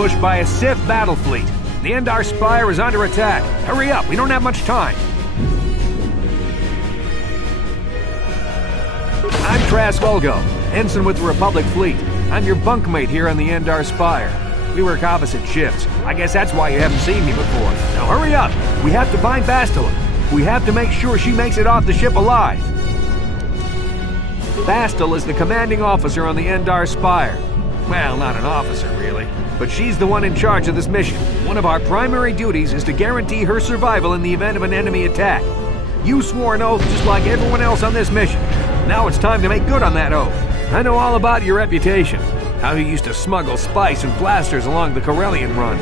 ambushed by a Sith battle fleet. The Endar Spire is under attack. Hurry up, we don't have much time. I'm Trask Ulgo, ensign with the Republic fleet. I'm your bunkmate here on the Endar Spire. We work opposite shifts. I guess that's why you haven't seen me before. Now hurry up! We have to find Bastila. We have to make sure she makes it off the ship alive. Bastila is the commanding officer on the Endar Spire. Well, not an officer, really. But she's the one in charge of this mission. One of our primary duties is to guarantee her survival in the event of an enemy attack. You swore an oath just like everyone else on this mission. Now it's time to make good on that oath. I know all about your reputation. How you used to smuggle spice and blasters along the Corellian run.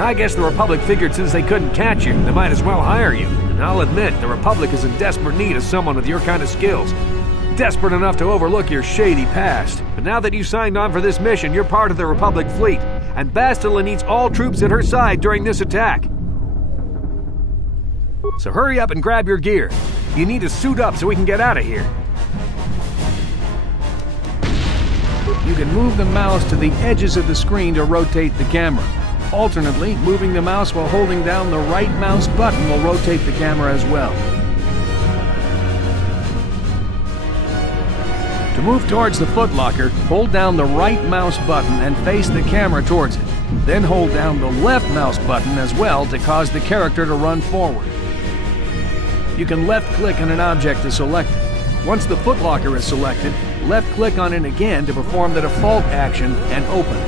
I guess the Republic figured since they couldn't catch you, they might as well hire you. And I'll admit, the Republic is in desperate need of someone with your kind of skills. Desperate enough to overlook your shady past. But now that you signed on for this mission, you're part of the Republic fleet. And Bastila needs all troops at her side during this attack. So hurry up and grab your gear. You need to suit up so we can get out of here. You can move the mouse to the edges of the screen to rotate the camera. Alternately, moving the mouse while holding down the right mouse button will rotate the camera as well. To move towards the footlocker, hold down the right mouse button and face the camera towards it. Then hold down the left mouse button as well to cause the character to run forward. You can left-click on an object to select it. Once the footlocker is selected, left-click on it again to perform the default action and open.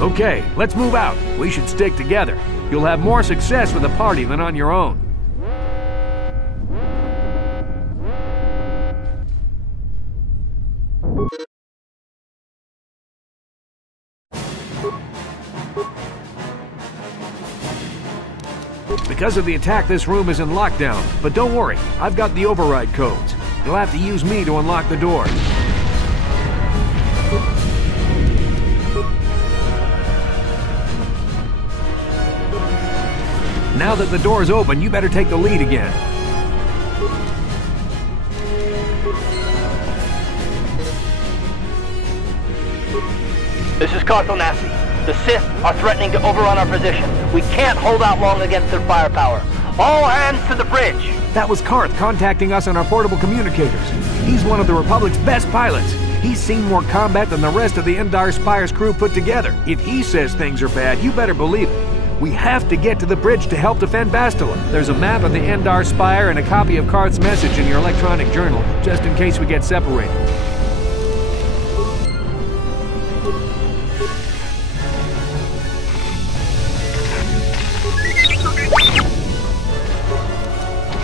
Okay, let's move out. We should stick together. You'll have more success with a party than on your own. Because of the attack, this room is in lockdown. But don't worry, I've got the override codes. You'll have to use me to unlock the door. Now that the door's open, you better take the lead again. This is Carthel Nassi. The Sith are threatening to overrun our position. We can't hold out long against their firepower. All hands to the bridge! That was Karth contacting us on our portable communicators. He's one of the Republic's best pilots. He's seen more combat than the rest of the Endar Spire's crew put together. If he says things are bad, you better believe it. We have to get to the bridge to help defend Bastila. There's a map of the Endar Spire and a copy of Karth's message in your electronic journal, just in case we get separated.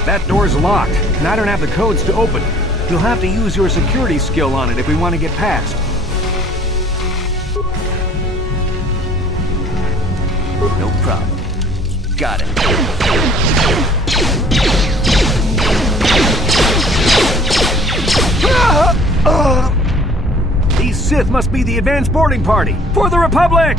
That door's locked, and I don't have the codes to open it. You'll have to use your security skill on it if we want to get past. No problem. Got it. These Sith must be the advanced boarding party for the Republic!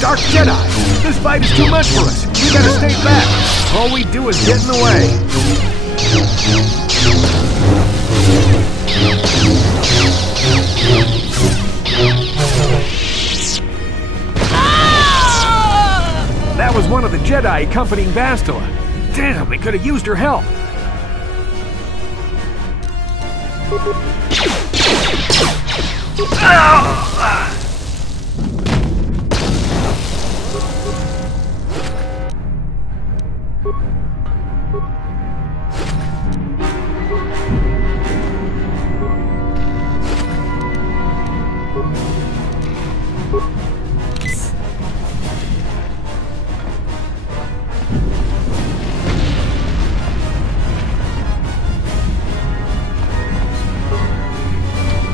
Dark Jedi! This fight is too much for us! We gotta stay back! All we do is get in the way! That was one of the Jedi accompanying Bastila. Damn, they could have used her help!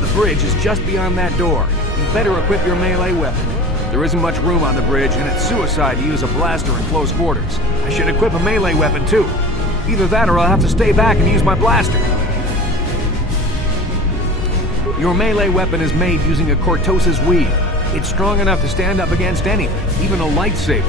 The bridge is just beyond that door. You better equip your melee weapon. There isn't much room on the bridge, and it's suicide to use a blaster in close quarters. I should equip a melee weapon, too. Either that or I'll have to stay back and use my blaster. Your melee weapon is made using a Cortosis weave. It's strong enough to stand up against anything, even a lightsaber.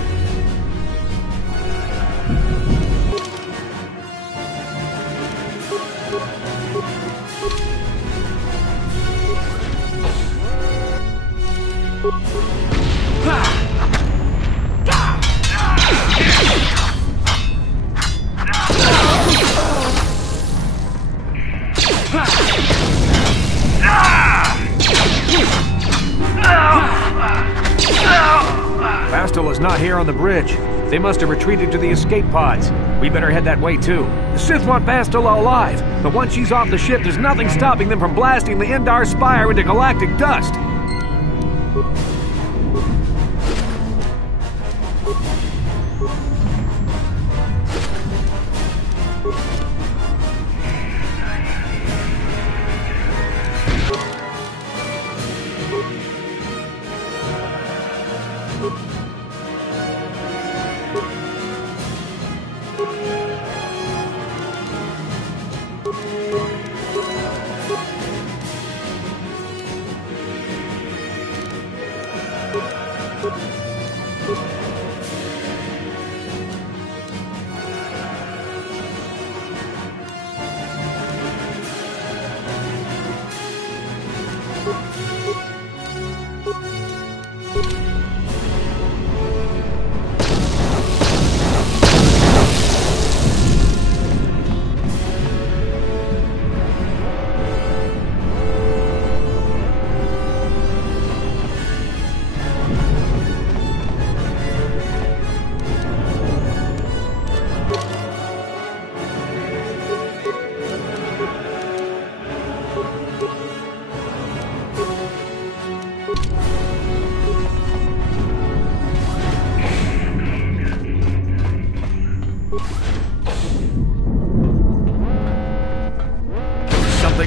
Bastila's not here on the bridge. They must have retreated to the escape pods. We better head that way too. The Sith want Bastila alive, but once she's off the ship, there's nothing stopping them from blasting the Endar Spire into galactic dust.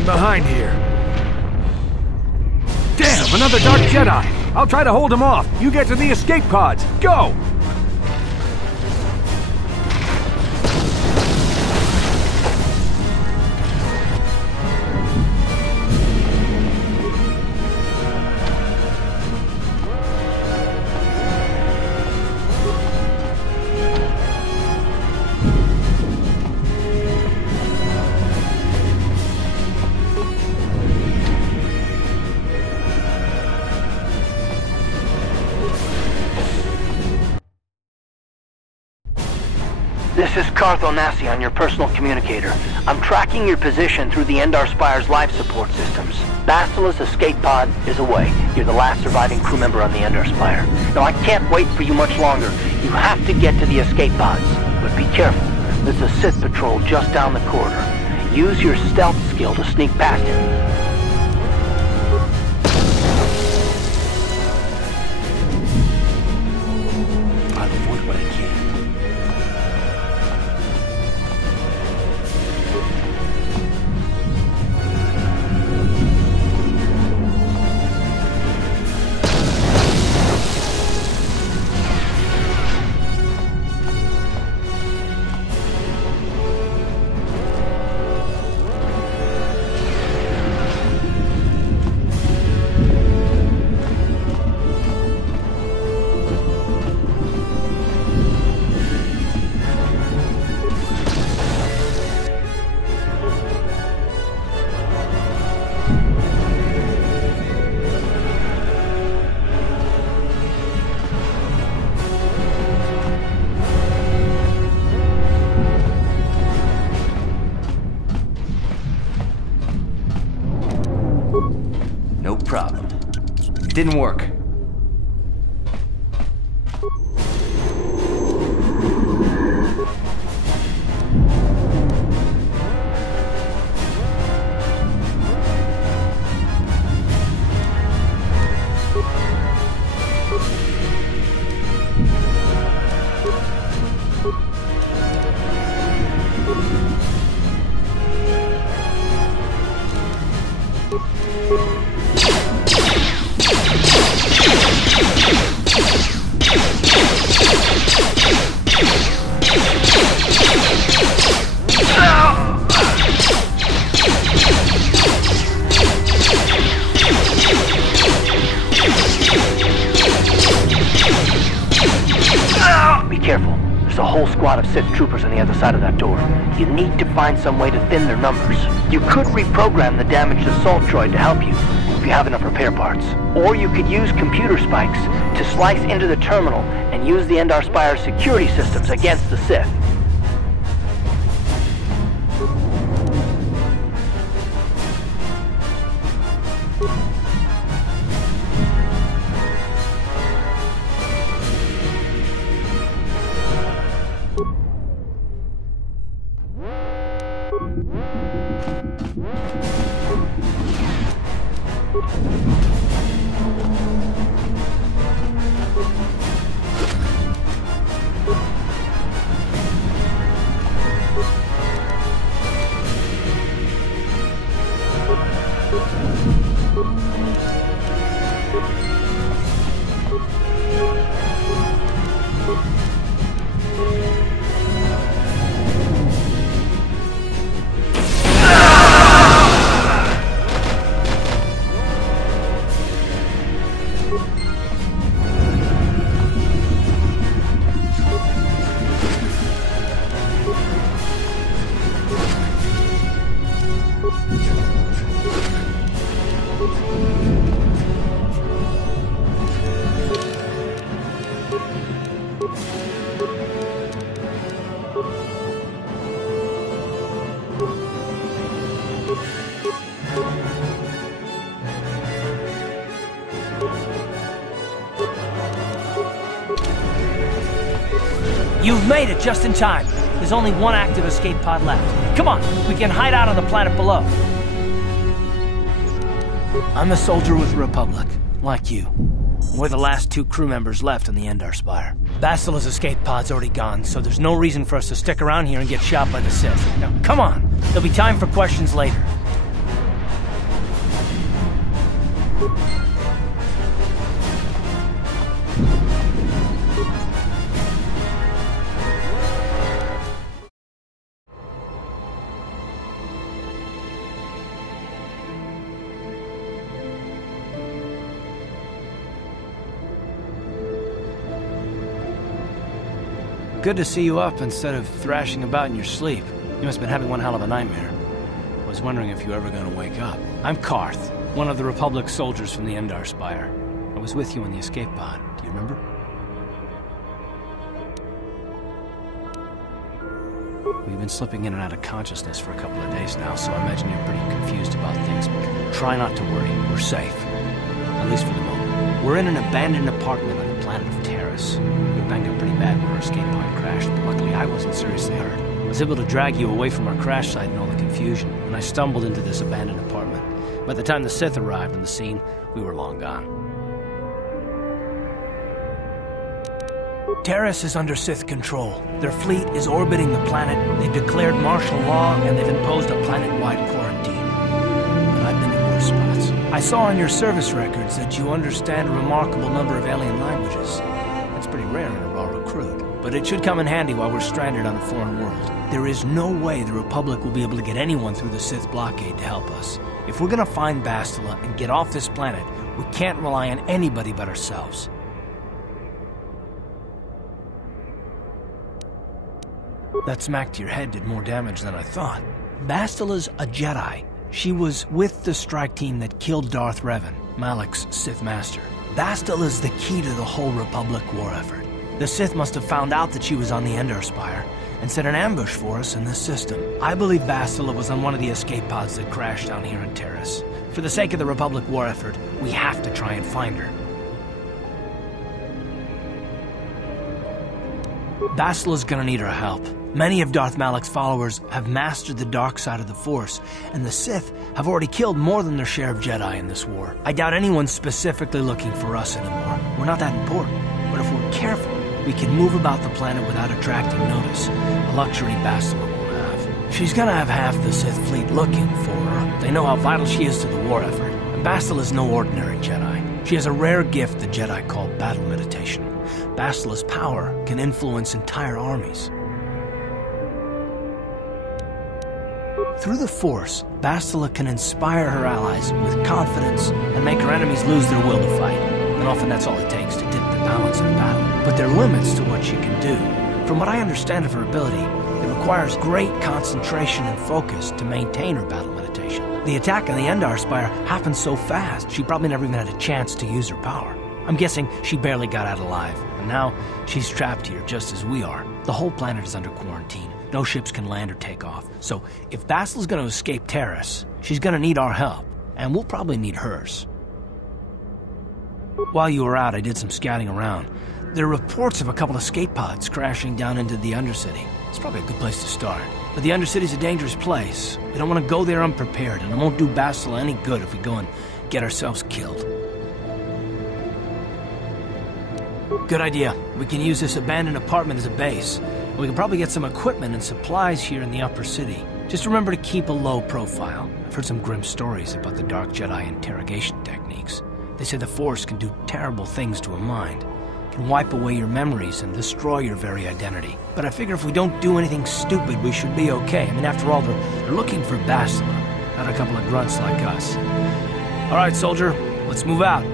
Behind here. Damn, another Dark Jedi! I'll try to hold him off. You get to the escape pods. Go! This is Carthonasi on your personal communicator. I'm tracking your position through the Endar Spire's life support systems. Basila's escape pod is away. You're the last surviving crew member on the Endar Spire. Now, I can't wait for you much longer. You have to get to the escape pods. But be careful. There's a Sith patrol just down the corridor. Use your stealth skill to sneak past him. I'll avoid what I can. No problem. Didn't work. Be careful. There's a whole squad of Sith troopers on the other side of that door. You need to find some way to thin their numbers. You could reprogram the damaged assault droid to help you, if you have enough repair parts. Or you could use computer spikes to slice into the terminal and use the Endar Spire's security systems against the Sith. You've made it just in time. There's only one active escape pod left. Come on, we can hide out on the planet below. I'm a soldier with the Republic, like you. We're the last two crew members left on the Endar Spire. Basila's escape pod's already gone, so there's no reason for us to stick around here and get shot by the Sith. Now, come on. There'll be time for questions later. good to see you up instead of thrashing about in your sleep. You must have been having one hell of a nightmare. I was wondering if you were ever going to wake up. I'm Karth, one of the Republic soldiers from the Endar Spire. I was with you in the escape pod. Do you remember? We've been slipping in and out of consciousness for a couple of days now, so I imagine you're pretty confused about things, but try not to worry. We're safe. At least for the moment. We're in an abandoned apartment on the planet of Taris. We were banged up pretty bad when our escape pod crashed, but luckily I wasn't seriously hurt. I was able to drag you away from our crash site and all the confusion, and I stumbled into this abandoned apartment. By the time the Sith arrived on the scene, we were long gone. Taris is under Sith control. Their fleet is orbiting the planet, they've declared martial law, and they've imposed a planet-wide quarantine. But I've been in worse spots. I saw on your service records that you understand a remarkable number of alien languages. That's pretty rare in a raw recruit, but it should come in handy while we're stranded on a foreign world. There is no way the Republic will be able to get anyone through the Sith blockade to help us. If we're gonna find Bastila and get off this planet, we can't rely on anybody but ourselves. That smack to your head did more damage than I thought. Bastila's a Jedi. She was with the strike team that killed Darth Revan, Malak's Sith Master. Bastila's the key to the whole Republic war effort. The Sith must have found out that she was on the Endar Spire and set an ambush for us in this system. I believe Bastila was on one of the escape pods that crashed down here in Taris. For the sake of the Republic war effort, we have to try and find her. Bastila's gonna need our help. Many of Darth Malak's followers have mastered the dark side of the Force, and the Sith have already killed more than their share of Jedi in this war. I doubt anyone's specifically looking for us anymore. We're not that important, but if we're careful, we can move about the planet without attracting notice, a luxury Bastila won't have. She's gonna have half the Sith fleet looking for her. They know how vital she is to the war effort, and Bastila's no ordinary Jedi. She has a rare gift the Jedi call battle meditation. Bastila's power can influence entire armies. Through the Force, Bastila can inspire her allies with confidence and make her enemies lose their will to fight. And often that's all it takes to tip the balance in battle. But there are limits to what she can do. From what I understand of her ability, it requires great concentration and focus to maintain her battle meditation. The attack on the Endar Spire happened so fast, she probably never even had a chance to use her power. I'm guessing she barely got out alive, and now she's trapped here just as we are. The whole planet is under quarantine. No ships can land or take off. So if Bastila's gonna escape Taris, she's gonna need our help, and we'll probably need hers. While you were out, I did some scouting around. There are reports of a couple of escape pods crashing down into the Undercity. It's probably a good place to start. But the Undercity's a dangerous place. We don't want to go there unprepared, and it won't do Bastila any good if we go and get ourselves killed. Good idea. We can use this abandoned apartment as a base. We can probably get some equipment and supplies here in the upper city. Just remember to keep a low profile. I've heard some grim stories about the Dark Jedi interrogation techniques. They say the Force can do terrible things to a mind. It can wipe away your memories and destroy your very identity. But I figure if we don't do anything stupid, we should be okay. I mean, after all, they're looking for Bastila, not a couple of grunts like us. All right, soldier, let's move out.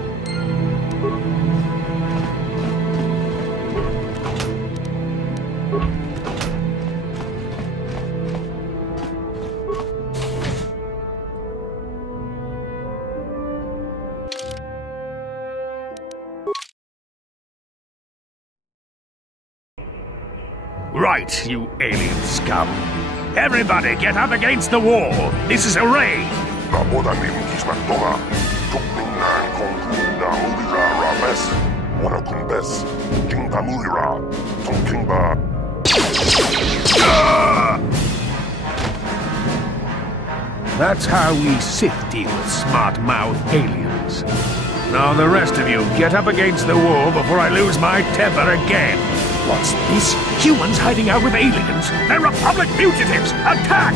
Right, you alien scum. Everybody get up against the wall. This is a raid. That's how we Sith deal with smart-mouth aliens. Now the rest of you, get up against the wall before I lose my temper again. What's this? Humans hiding out with aliens? They're Republic fugitives! Attack!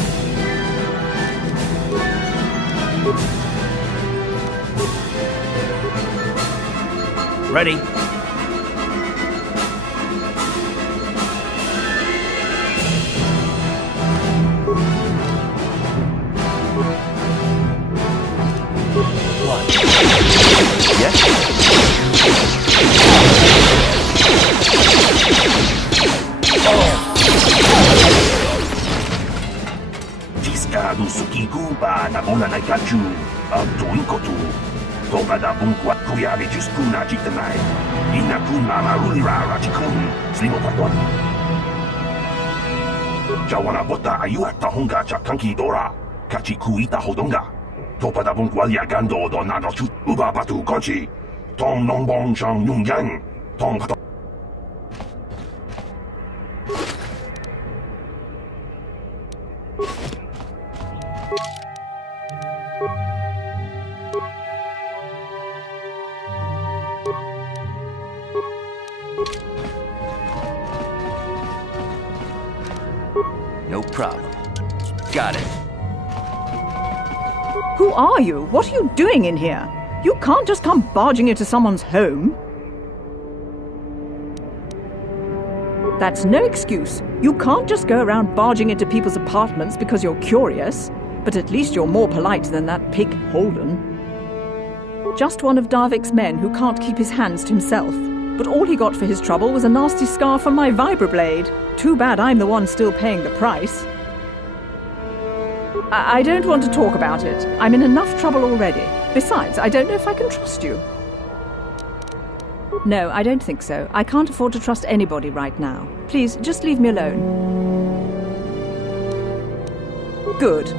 Ready. What? Yes? Iku ba na bona na kachu tuin kotu. Toba da bunkwa kuya de juskuna chitanai. Ina kun mama ulira rachikun. Slimo paton. Jawana bota ayua tahonga chakanki dora. Kachiku ita hodonga. Toba da bunkwa liagando do nanochu uba batu konchi. Tong nongbong shang yung yang. Tong paton. No problem. Got it. Who are you? What are you doing in here? You can't just come barging into someone's home. That's no excuse. You can't just go around barging into people's apartments because you're curious. But at least you're more polite than that pig Holden. Just one of Darvik's men who can't keep his hands to himself. But all he got for his trouble was a nasty scar from my vibroblade. Too bad I'm the one still paying the price. I don't want to talk about it. I'm in enough trouble already. Besides, I don't know if I can trust you. No, I don't think so. I can't afford to trust anybody right now. Please, just leave me alone. Good.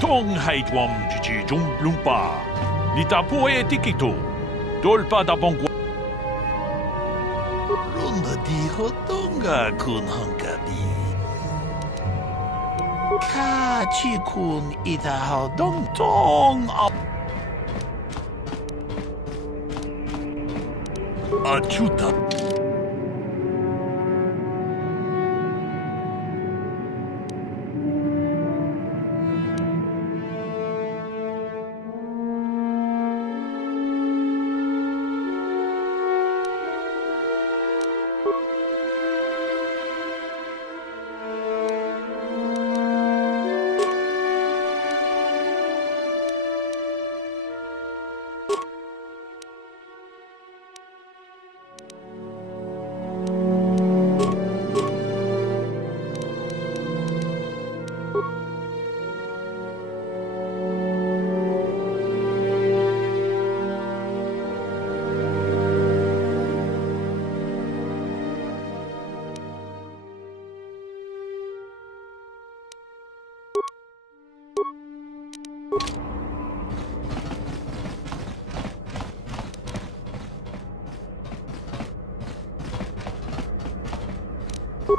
Tong haitwam chichi jung lumpa. Nitapo e tikito. Dolpa da bongwa. Runda di hotonga kun hankabi. Ka chi kun ita hodong tong achuta.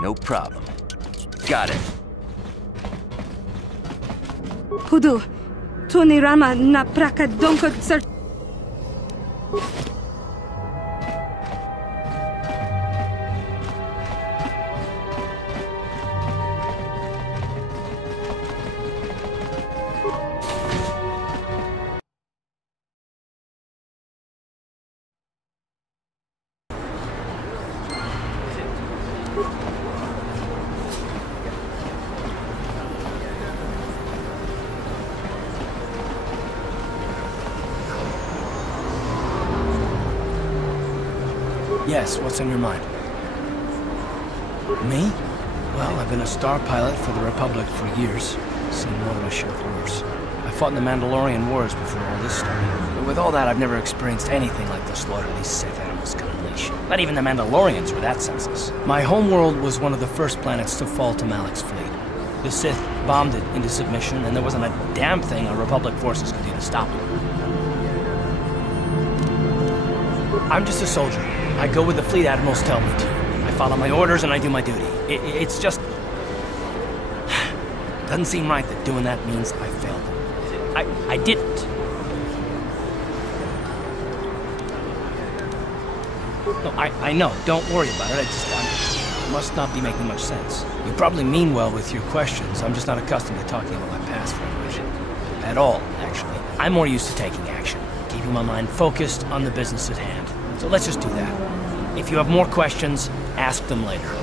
No problem. Got it. Hudu, Tunirama na praka donko tsar. Yes, what's on your mind? Me? Well, I've been a star pilot for the Republic for years. Seen more than a share of horrors. I fought in the Mandalorian Wars before all this started. But with all that, I've never experienced anything like the slaughter these Sith animals can unleash. Not even the Mandalorians were that senseless. My homeworld was one of the first planets to fall to Malak's fleet. The Sith bombed it into submission, and there wasn't a damn thing our Republic forces could do to stop it. I'm just a soldier. I go where the fleet admirals tell me to. I follow my orders and I do my duty. It's just... doesn't seem right that doing that means I failed them. I didn't. No, I know. Don't worry about it. It must not be making much sense. You probably mean well with your questions. I'm just not accustomed to talking about my past very much. At all, actually. I'm more used to taking action, keeping my mind focused on the business at hand. So let's just do that. If you have more questions, ask them later.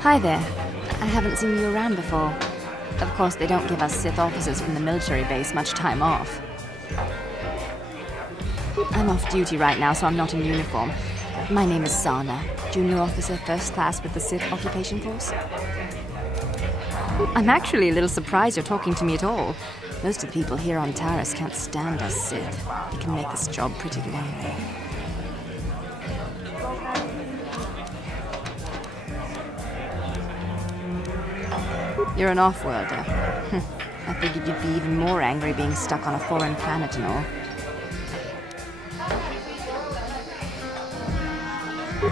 Hi there. I haven't seen you around before. Of course, they don't give us Sith officers from the military base much time off. I'm off duty right now, so I'm not in uniform. My name is Sana, junior officer, first class with the Sith Occupation Force. I'm actually a little surprised you're talking to me at all. Most of the people here on Taris can't stand us Sith. It can make this job pretty lonely. You're an off-worlder. I figured you'd be even more angry being stuck on a foreign planet and all.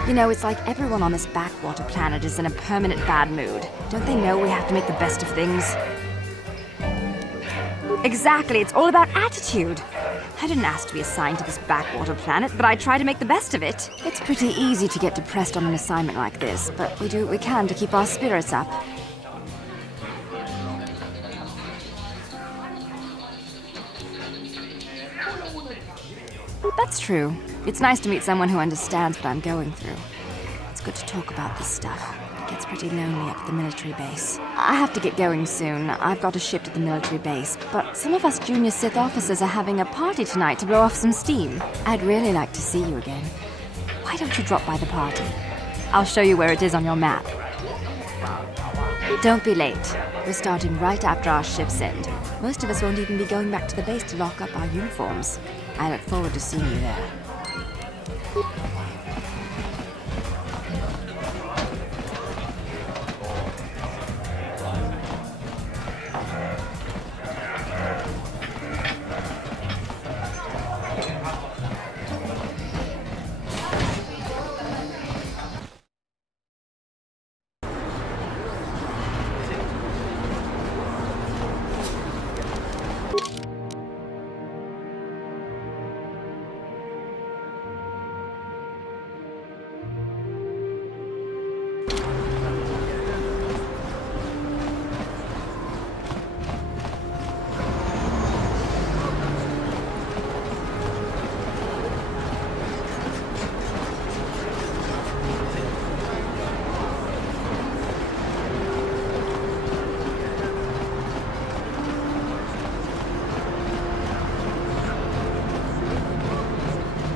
You know, it's like everyone on this backwater planet is in a permanent bad mood. Don't they know we have to make the best of things? Exactly, it's all about attitude. I didn't ask to be assigned to this backwater planet, but I try to make the best of it. It's pretty easy to get depressed on an assignment like this, but we do what we can to keep our spirits up. That's true. It's nice to meet someone who understands what I'm going through. It's good to talk about this stuff. It gets pretty lonely up at the military base. I have to get going soon. I've got a ship to the military base, but some of us junior Sith officers are having a party tonight to blow off some steam. I'd really like to see you again. Why don't you drop by the party? I'll show you where it is on your map. Don't be late. We're starting right after our shifts end. Most of us won't even be going back to the base to lock up our uniforms. I look forward to seeing you there.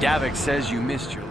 Davik says you missed your